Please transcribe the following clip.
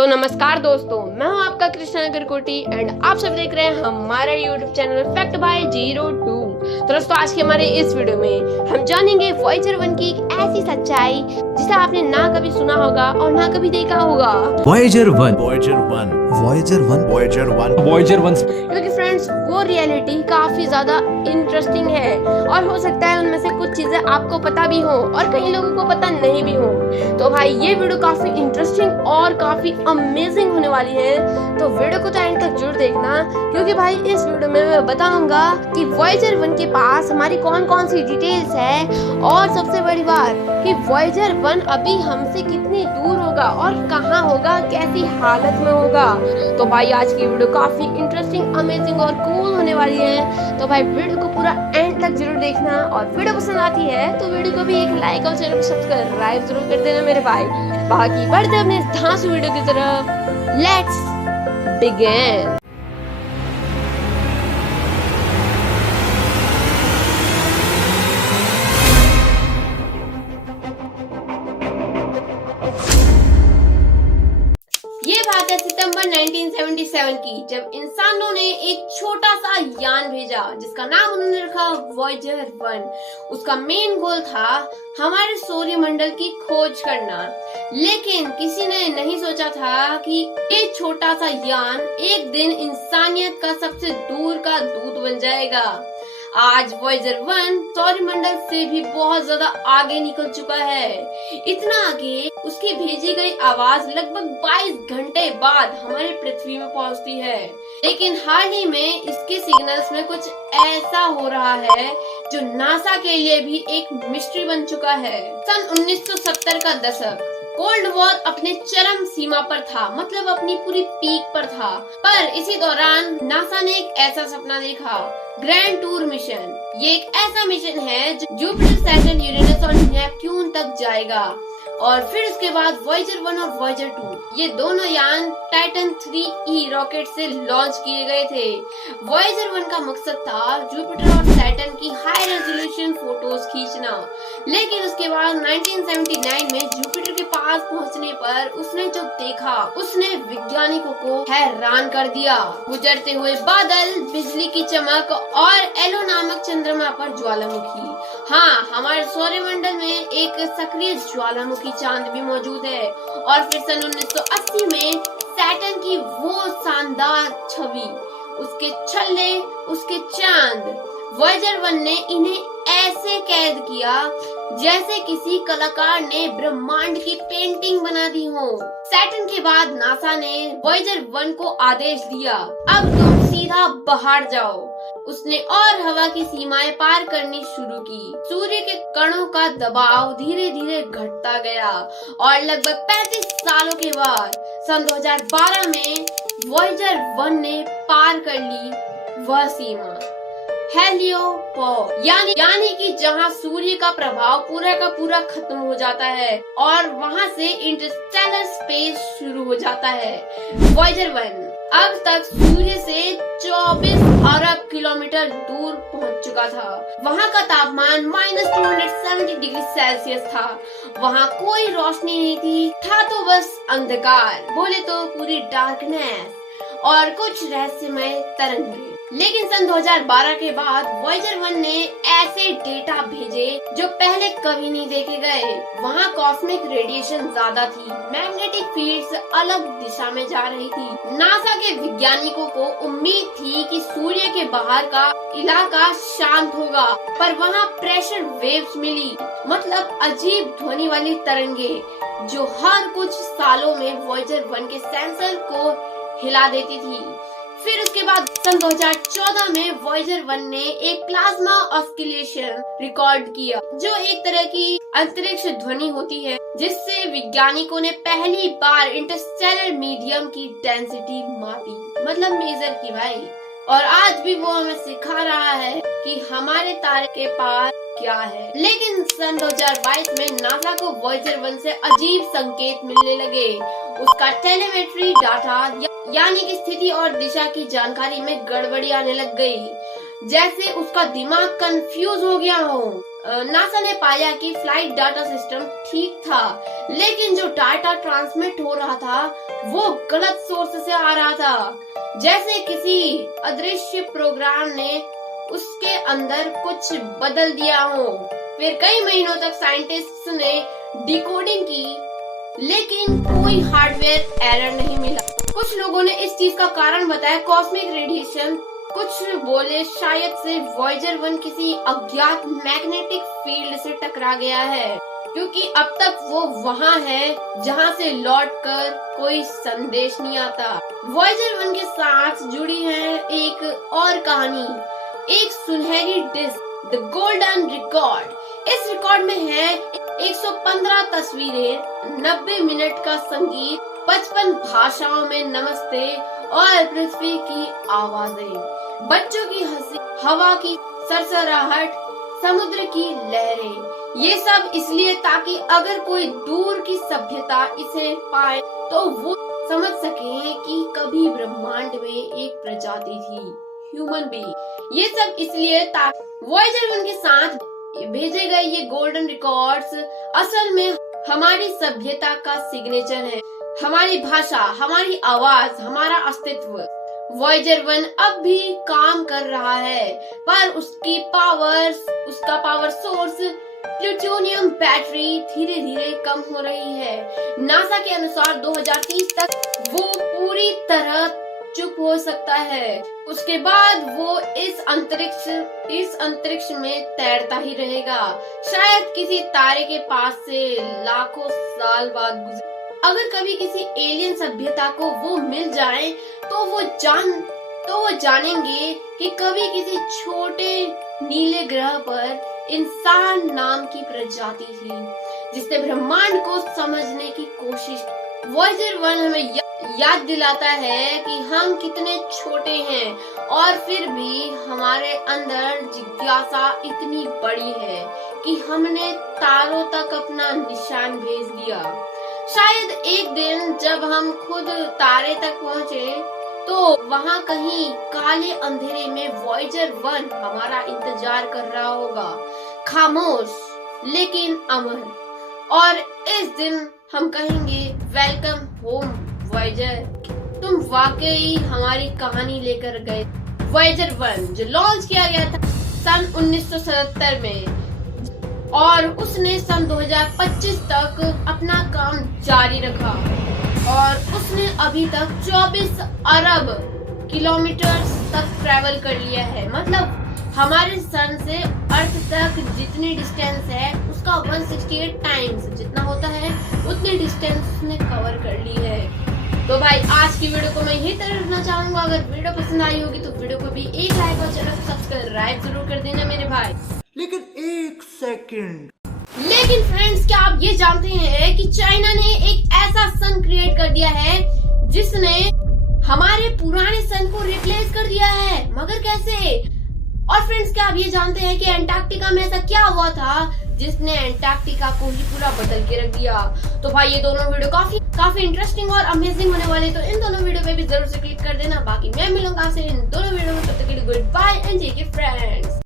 तो नमस्कार दोस्तों, मैं हूं आपका कृष्णा नगरकोटी एंड आप सब देख रहे हैं हमारा यूट्यूब चैनल फैक्ट बाय 02। तो दोस्तों आज के हमारे इस वीडियो में हम जानेंगे वॉयेजर 1 की एक ऐसी सच्चाई जिसे आपने ना कभी सुना होगा और ना कभी देखा होगा। वॉयेजर 1 क्योंकि फ्रेंड्स वो रियलिटी काफी ज्यादा इंटरेस्टिंग है और हो सकता है उनमें से कुछ चीजें आपको पता भी हो और कई लोगों को पता नहीं भी हो। तो भाई ये वीडियो काफी इंटरेस्टिंग और काफी अमेजिंग होने वाली है, तो वीडियो को तो एंड तक जरूर देखना, क्योंकि भाई इस वीडियो में मैं बताऊंगा कि वॉयेजर 1 के पास हमारी कौन कौन सी डिटेल्स है और सबसे बड़ी बात कि वॉयेजर 1 अभी हमसे कितनी दूर होगा और कहाँ होगा, कैसी हालत में होगा। तो भाई आज की वीडियो काफी इंटरेस्टिंग, अमेजिंग और कूल होने वाली है, तो भाई वीडियो को पूरा एंड तक जरूर देखना। और वीडियो पसंद आती है तो वीडियो को भी एक लाइक और चैनल को सब्सक्राइब जरूर कर देना मेरे भाई। बाकी बढ़ते अपने धांसू वीडियो की तरफ, लेट्स बिगिन। ये बात है सितंबर 1977 की, जब इंसानों ने एक छोटा सा यान भेजा जिसका नाम उन्होंने रखा वॉयेजर 1। उसका मेन गोल था हमारे सौर मंडल की खोज करना, लेकिन किसी ने नहीं सोचा था कि ये छोटा सा यान एक दिन इंसानियत का सबसे दूर का दूत बन जाएगा। आज वॉयेजर 1 सौर मंडल से भी बहुत ज्यादा आगे निकल चुका है, इतना आगे उसकी भेजी गई आवाज लगभग 22 घंटे बाद हमारे पृथ्वी में पहुंचती है। लेकिन हाल ही में इसके सिग्नल्स में कुछ ऐसा हो रहा है जो नासा के लिए भी एक मिस्ट्री बन चुका है। सन 1970 का दशक, कोल्ड वॉर अपने चरम सीमा पर था, मतलब अपनी पूरी पीक पर था। पर इसी दौरान नासा ने एक ऐसा सपना देखा, ग्रैंड टूर मिशन। ये एक ऐसा मिशन है जो जुपिटर, सैटर्न, यूरेनस और नेपट्यून तक जाएगा। और फिर उसके बाद वॉयेजर 1 और वॉयेजर 2 ये दोनों यान टाइटन 3E रॉकेट से लॉन्च किए गए थे। वॉयेजर 1 का मकसद था जुपिटर और सैटर्न की हाई रेजोल्यूशन फोटोज खींचना, लेकिन उसके बाद 1979 में जुपिटर के पास पहुंचने पर उसने जो देखा उसने वैज्ञानिकों को हैरान कर दिया। गुजरते हुए बादल, बिजली की चमक और एलो नामक चंद्रमा पर ज्वालामुखी। हाँ, हमारे सौरमंडल में एक सक्रिय ज्वालामुखी चांद भी मौजूद है। और फिर सन 1980 में सैटर्न की वो शानदार छवि, उसके छल्ले, उसके चांद। वॉयेजर 1 ने इन्हें ऐसे कैद किया जैसे किसी कलाकार ने ब्रह्मांड की पेंटिंग बना दी हो। सैटर्न के बाद नासा ने वॉयेजर 1 को आदेश दिया, अब तुम सीधा बाहर जाओ। उसने और हवा की सीमाएं पार करनी शुरू की। सूर्य के कणों का दबाव धीरे धीरे घटता गया और लगभग 35 सालों के बाद सन 2012 में वॉयेजर 1 ने पार कर ली वह सीमा, हेलियोपोड, यानी कि जहां सूर्य का प्रभाव पूरा का पूरा खत्म हो जाता है और वहां से इंटरस्टेलर स्पेस शुरू हो जाता है। वॉयेजर 1 अब तक सूर्य से 24 अरब किलोमीटर दूर पहुंच चुका था। वहां का तापमान -270 डिग्री सेल्सियस था। वहां कोई रोशनी नहीं थी, था तो बस अंधकार, बोले तो पूरी डार्कनेस और कुछ रहस्यमय तरंगे। लेकिन सन 2012 के बाद वॉयेजर 1 ने ऐसे डेटा भेजे जो पहले कभी नहीं देखे गए। वहाँ कॉस्मिक रेडिएशन ज्यादा थी, मैग्नेटिक फील्ड्स अलग दिशा में जा रही थी। नासा के वैज्ञानिकों को उम्मीद थी कि सूर्य के बाहर का इलाका शांत होगा, पर वहाँ प्रेशर वेव्स मिली, मतलब अजीब ध्वनि वाली तरंगे जो हर कुछ सालों में वॉयेजर 1 के सेंसर को हिला देती थी। फिर उसके बाद सन 2014 में वॉयेजर 1 ने एक प्लाज्मा ऑस्किलेशन रिकॉर्ड किया, जो एक तरह की अंतरिक्ष ध्वनि होती है, जिससे वैज्ञानिकों ने पहली बार इंटरस्टेलर मीडियम की डेंसिटी मापी, मतलब मेजर की भाई। और आज भी वो हमें सिखा रहा है कि हमारे तारे के पास क्या है। लेकिन सन 2022 में नासा को वॉयेजर 1 से अजीब संकेत मिलने लगे। उसका टेलीमेट्री डाटा यानी कि स्थिति और दिशा की जानकारी में गड़बड़ी आने लग गई, जैसे उसका दिमाग कंफ्यूज हो गया हो। नासा ने पाया कि फ्लाइट डाटा सिस्टम ठीक था, लेकिन जो डाटा ट्रांसमिट हो रहा था वो गलत सोर्स से आ रहा था, जैसे किसी अदृश्य प्रोग्राम ने उसके अंदर कुछ बदल दिया हो। फिर कई महीनों तक साइंटिस्ट्स ने डिकोडिंग की, लेकिन कोई हार्डवेयर एरर नहीं मिला। कुछ लोगों ने इस चीज का कारण बताया कॉस्मिक रेडिएशन, कुछ बोले शायद से वॉयेजर 1 किसी अज्ञात मैग्नेटिक फील्ड से टकरा गया है, क्योंकि अब तक वो वहाँ है जहाँ से लौटकर कोई संदेश नहीं आता। वॉयेजर 1 के साथ जुड़ी है एक और कहानी, एक सुनहरी डिस्क, द गोल्डन रिकॉर्ड। इस रिकॉर्ड में है 115 तस्वीरें, 90 मिनट का संगीत, 55 भाषाओं में नमस्ते और पृथ्वी की आवाजें, बच्चों की हंसी, हवा की सरसराहट, समुद्र की लहरें। ये सब इसलिए ताकि अगर कोई दूर की सभ्यता इसे पाए तो वो समझ सके कि कभी ब्रह्मांड में एक प्रजाति थी, ह्यूमन बीइंग। ये सब इसलिए ताकि वॉयेजर 1 के साथ भेजे गए ये गोल्डन रिकॉर्ड्स असल में हमारी सभ्यता का सिग्नेचर है, हमारी भाषा, हमारी आवाज, हमारा अस्तित्व। वॉयेजर 1 अब भी काम कर रहा है, पर उसका पावर सोर्स प्लूटोनियम बैटरी धीरे धीरे कम हो रही है। नासा के अनुसार 2030 तक वो पूरी तरह चुप हो सकता है, उसके बाद वो इस अंतरिक्ष में तैरता ही रहेगा, शायद किसी तारे के पास से लाखों साल बाद गुजरे। अगर कभी किसी एलियन सभ्यता को वो मिल जाए तो वो जानेंगे कि कभी किसी छोटे नीले ग्रह पर इंसान नाम की प्रजाति थी जिसने ब्रह्मांड को समझने की कोशिश की। वॉयेजर 1 हमें याद दिलाता है कि हम कितने छोटे हैं और फिर भी हमारे अंदर जिज्ञासा इतनी बड़ी है कि हमने तारों तक अपना निशान भेज दिया। शायद एक दिन जब हम खुद तारे तक पहुँचे तो वहाँ कहीं काले अंधेरे में वॉयेजर 1 हमारा इंतजार कर रहा होगा, खामोश लेकिन अमर। और इस दिन हम कहेंगे वेलकम होम वॉयेजर, तुम वाकई हमारी कहानी लेकर गए। वॉयेजर 1 जो लॉन्च किया गया था सन 1977 में और उसने सन 2025 तक अपना काम जारी रखा और उसने अभी तक 24 अरब किलोमीटर तक ट्रैवल कर लिया है। मतलब हमारे सन से अर्थ तक जितनी डिस्टेंस है उसका 168 टाइम्स जितना होता है उतनी डिस्टेंस उसने कवर कर ली है। तो भाई आज की वीडियो को मैं यही तरह रखना चाहूंगा। अगर वीडियो पसंद आई होगी तो वीडियो को भी एक लाइक और चैनल को सब्सक्राइब जरूर कर देना मेरे भाई। लेकिन एक सेकंड, लेकिन फ्रेंड्स क्या आप ये जानते हैं कि चाइना ने एक ऐसा सन क्रिएट कर दिया है जिसने हमारे पुराने सन को रिप्लेस कर दिया है, मगर कैसे? और फ्रेंड्स क्या आप ये जानते हैं कि अंटार्कटिका में ऐसा क्या हुआ था जिसने अंटार्कटिका को ही पूरा बदल के रख दिया? तो भाई ये दोनों वीडियो काफी इंटरेस्टिंग और अमेजिंग होने वाले, तो इन दोनों वीडियो पे भी जरूर से क्लिक कर देना। बाकी मैं मिलूंगा आपसे इन दोनों वीडियो में, तब तक के लिए goodbye and take care friends.